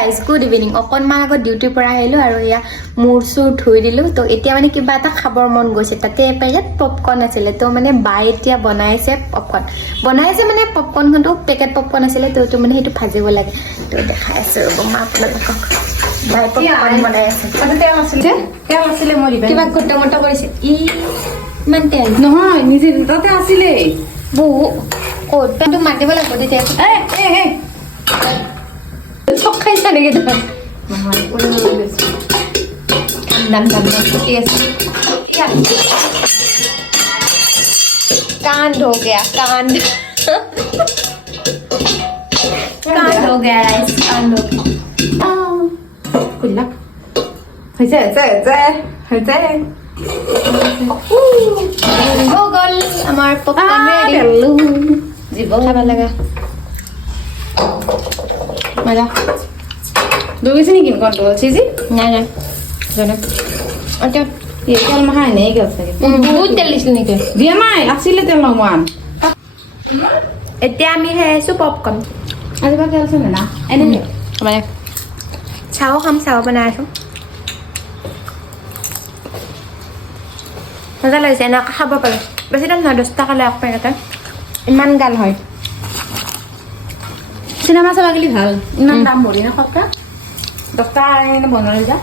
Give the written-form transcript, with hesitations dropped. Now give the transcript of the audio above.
guys good evening অকণমান আগত ডিউটিৰ পৰা আহিলোঁ আৰু এয়া মূৰ চুৰ ধুই দিলোঁ তো এতিয়া মানে কিবা এটা খাবৰ মন গৈছে তাতে পেকেট পপকৰ্ণ আছিলে তো মানে বাই এতিয়া বনাইছে পপকৰ্ণ বনাইছে মানে পপকৰ্ণখনটো পেকেট পপকৰ্ণ আছিলে তো এইটো মানে সেইটো ভাজিব লাগে তো দেখাই আছোঁ ৰ'ব মই আপোনালোকক বাই পপকৰ্ণ বনাই আছে তেল আছিলে মই দিবা কিবা গোটা মোটা কৰিছে ইমান তেল নহয় নিজে তাতে আছিলে বহু ক'ত পেনটো মাতিব লাগিব তেতিয়া চক খাইছা নেকি তই নহয় দাম ঠিক আছে कांड हो गया कांड कांड हो गया गाइस कांड हो गया কুল্লা হৈছে हो गल আমার পপকর্ন রেডি জীবন খাবা লাগা মজা দৈ গৈছে নেকি কণ্ট্ৰল চিজি না না জানো আচ্ছা তেল মাহা এনেই গেল চাগে বহুত তেল দিছিল নেকি দিয়া নাই আছিলে তেল অলপমান এতিয়া আমি খাই আছো পপকৰ্ণ আজি বা তেল আছে না এনে মানে চাও খাম চাও বনাই আছো মজা লাগিছে এনেকৈ খাব পাৰোঁ বেছি দাম নহয় 10 টকা লৈ এক পেকেটে ইমান গাল হয় চিনেমা চাব গেলি ভাল ইমান দাম ভৰি না সপ্তাহ 10 টকা বনালে যা